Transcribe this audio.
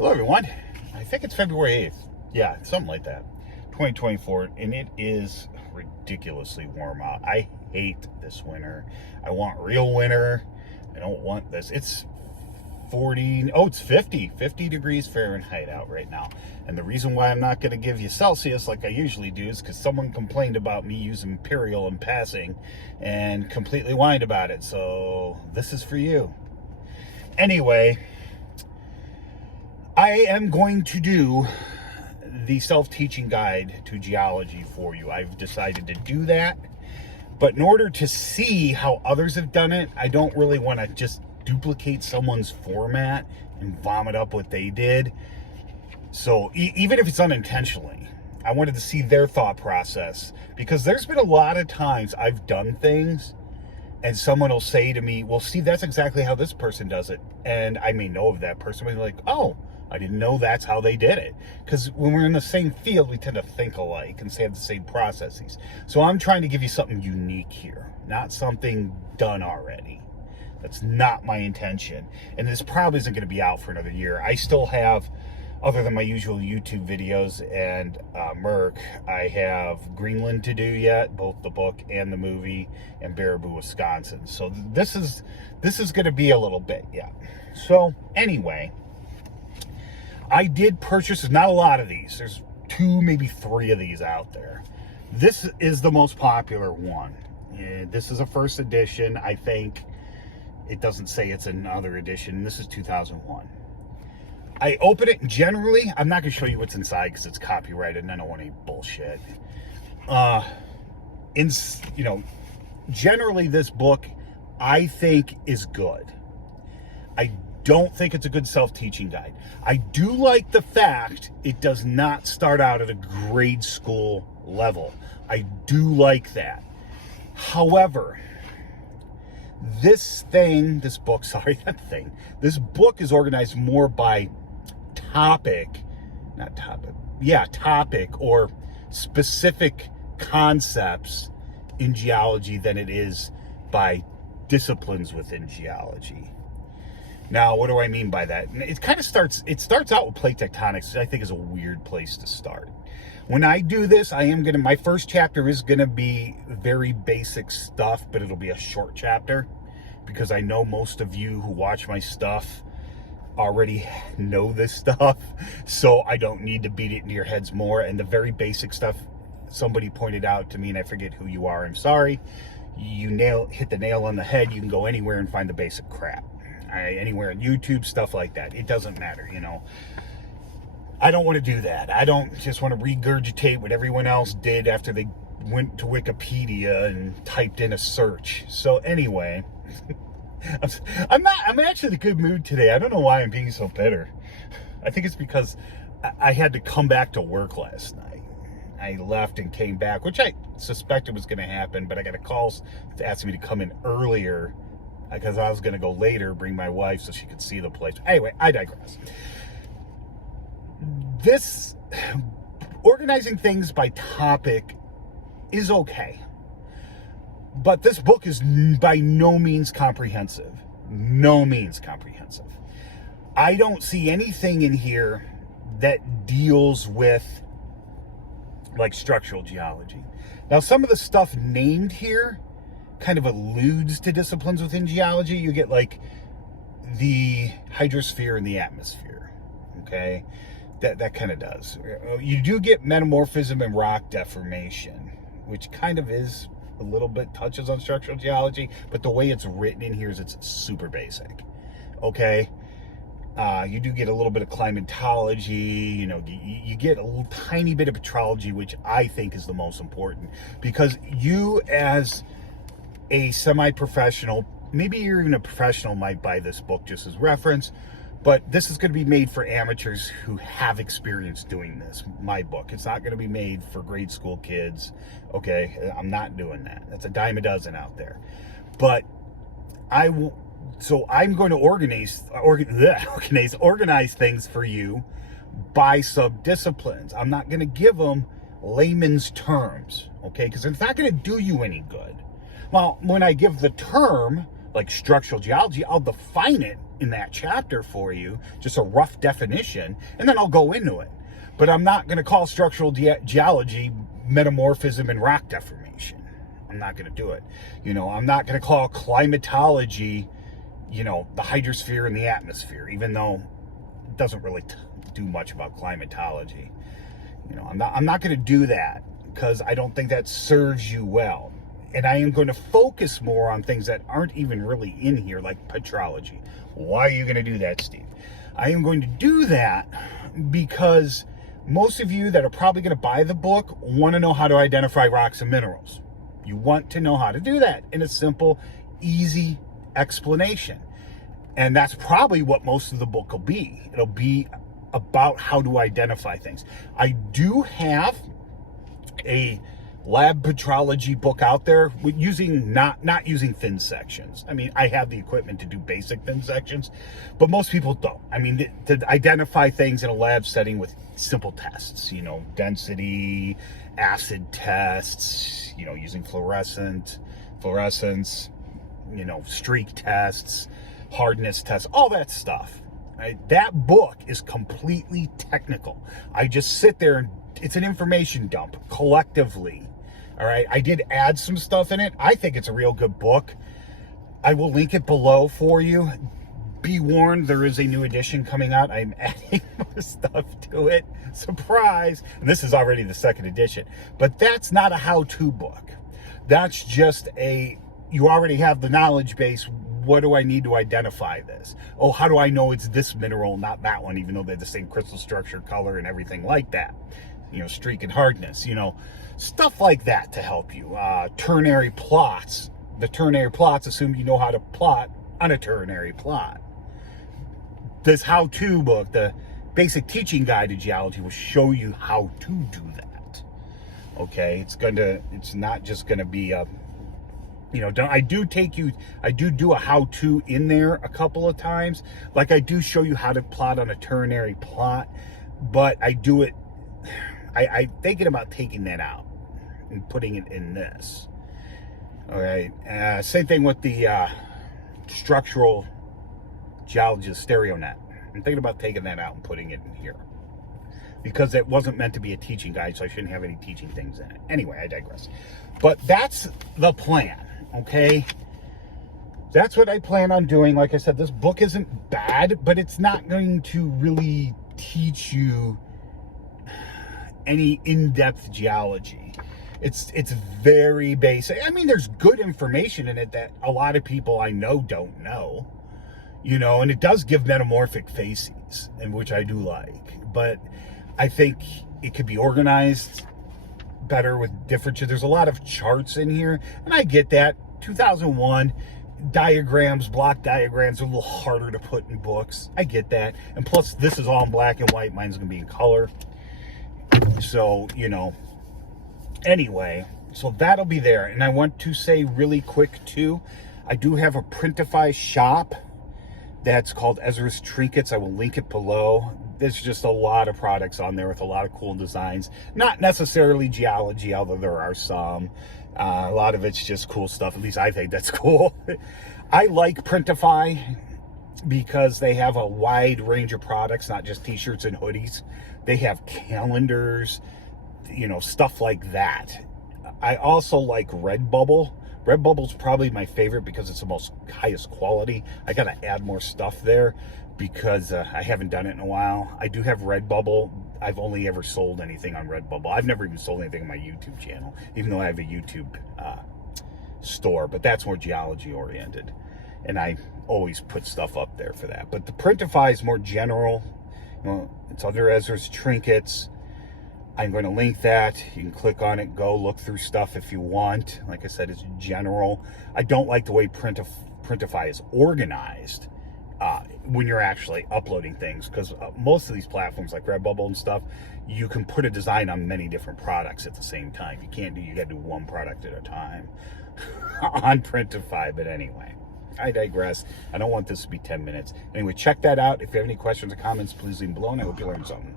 Hello, everyone. I think it's February 8th. Yeah, something like that. 2024, and it is ridiculously warm out. I hate this winter. I want real winter. I don't want this. It's 40, oh, it's 50 degrees Fahrenheit out right now. And the reason why I'm not going to give you Celsius like I usually do is because someone complained about me using imperial in passing and completely whined about it. So this is for you. Anyway, I am going to do the self-teaching guide to geology for you. I've decided to do that. But in order to see how others have done it, I don't really want to just duplicate someone's format and vomit up what they did. So even if it's unintentionally, I wanted to see their thought process, because there's been a lot of times I've done things and someone will say to me, well, Steve, that's exactly how this person does it. And I may know of that person, but like, oh, I didn't know that's how they did it. Because when we're in the same field, we tend to think alike and have the same processes. So I'm trying to give you something unique here, not something done already. That's not my intention. And this probably isn't going to be out for another year. I still have, other than my usual YouTube videos and Merc, I have Greenland to do yet, both the book and the movie, and Baraboo, Wisconsin. So this is going to be a little bit, yeah. So anyway, I did purchase, not a lot of these. There's 2, maybe 3 of these out there. This is the most popular one. This is a first edition. I think it doesn't say it's another edition. This is 2001. I open it, generally, I'm not going to show you what's inside because it's copyrighted and I don't want any bullshit. Generally this book, I think, is good. I don't think it's a good self-teaching guide. I do like the fact it does not start out at a grade school level. I do like that. However, this book is organized more by topic or specific concepts in geology than it is by disciplines within geology. Now, what do I mean by that? It starts out with plate tectonics, which I think is a weird place to start. When I do this, my first chapter is going to be very basic stuff, but it'll be a short chapter because I know most of you who watch my stuff already know this stuff, so I don't need to beat it into your heads more. And the very basic stuff, somebody pointed out to me, and I forget who you are, I'm sorry, you hit the nail on the head. You can go anywhere and find the basic crap. Anywhere on YouTube, stuff like that. It doesn't matter, I don't want to do that. I don't just want to regurgitate what everyone else did after they went to Wikipedia and typed in a search. So anyway, I'm actually in a good mood today. I don't know why I'm being so bitter. I think it's because I had to come back to work last night. I left and came back, which I suspected was going to happen, but I got a call to ask me to come in earlier because I was going to go later, bring my wife so she could see the place. Anyway, I digress. This organizing things by topic is okay. But this book is by no means comprehensive. No means comprehensive. I don't see anything in here that deals with like structural geology. Now, some of the stuff named here kind of alludes to disciplines within geology. You get like the hydrosphere and the atmosphere. Okay? That kind of does. You do get metamorphism and rock deformation, which kind of is a little bit touches on structural geology, but the way it's written in here is it's super basic. Okay? You do get a little bit of climatology, you get a little tiny bit of petrology, which I think is the most important, because you as a semi-professional, maybe you're even a professional, might buy this book just as reference, but this is going to be made for amateurs who have experience doing this. My book. It's not going to be made for grade school kids. Okay, I'm not doing that. That's a dime a dozen out there. But so I'm going to organize things for you by sub-disciplines. I'm not going to give them layman's terms, okay? Because it's not going to do you any good. Well, when I give the term, like structural geology, I'll define it in that chapter for you, just a rough definition, and then I'll go into it. But I'm not going to call structural geology metamorphism and rock deformation. I'm not going to do it. I'm not going to call climatology, the hydrosphere and the atmosphere, even though it doesn't really do much about climatology. I'm not going to do that because I don't think that serves you well. And I am going to focus more on things that aren't even really in here, like petrology. Why are you going to do that, Steve? I am going to do that because most of you that are probably going to buy the book want to know how to identify rocks and minerals. You want to know how to do that in a simple, easy explanation. And that's probably what most of the book will be. It'll be about how to identify things. I do have a lab petrology book out there with not using thin sections. I mean, I have the equipment to do basic thin sections, but most people don't. I mean, to identify things in a lab setting with simple tests, density, acid tests, using fluorescence, streak tests, hardness tests, all that stuff. Right? That book is completely technical. I just sit there and it's an information dump collectively. All right. I did add some stuff in it. I think it's a real good book. I will link it below for you. Be warned, there is a new edition coming out. I'm adding more stuff to it. Surprise. And this is already the second edition. But that's not a how-to book. That's just you already have the knowledge base. What do I need to identify this? Oh, how do I know it's this mineral, not that one, even though they're the same crystal structure, color, and everything like that? Streak and hardness, stuff like that to help you. Ternary plots. The ternary plots assume you know how to plot on a ternary plot. This how-to book, the basic teaching guide to geology, will show you how to do that. Okay, it's not just gonna be a, I do do a how-to in there a couple of times. Like I do show you how to plot on a ternary plot, but I do it, I'm thinking about taking that out and putting it in this. All right, same thing with the structural geologist stereo net. I'm thinking about taking that out and putting it in here because it wasn't meant to be a teaching guide, so I shouldn't have any teaching things in it. Anyway, I digress. But that's the plan, okay? That's what I plan on doing. Like I said, this book isn't bad, but it's not going to really teach you any in-depth geology. It's very basic. I mean, there's good information in it that a lot of people I know don't know, and it does give metamorphic facies, and which I do like. But I think it could be organized better with different. There's a lot of charts in here, and I get that. 2001 diagrams, block diagrams are a little harder to put in books. I get that, and plus this is all in black and white. Mine's gonna be in color. So anyway, so that'll be there. And I want to say really quick too, I do have a Printify shop that's called Ezra's Trinkets. I will link it below. There's just a lot of products on there with a lot of cool designs. Not necessarily geology, although there are some. A lot of it's just cool stuff. At least I think that's cool. I like Printify because they have a wide range of products, not just t-shirts and hoodies. They have calendars, stuff like that. I also like Redbubble. Redbubble's probably my favorite because it's the most highest quality. I got to add more stuff there because I haven't done it in a while. I do have Redbubble. I've only ever sold anything on Redbubble. I've never even sold anything on my YouTube channel, even though I have a YouTube store, but that's more geology oriented. And I always put stuff up there for that. But the Printify is more general. It's under Ezra's Trinkets. I'm going to link that. You can click on it, go look through stuff if you want. Like I said, it's general. I don't like the way Printify is organized when you're actually uploading things, because most of these platforms like Redbubble and stuff, you can put a design on many different products at the same time. You got to do one product at a time on Printify. But anyway, I digress. I don't want this to be 10 minutes. Anyway, check that out. If you have any questions or comments, please leave them below, and I hope you learned something.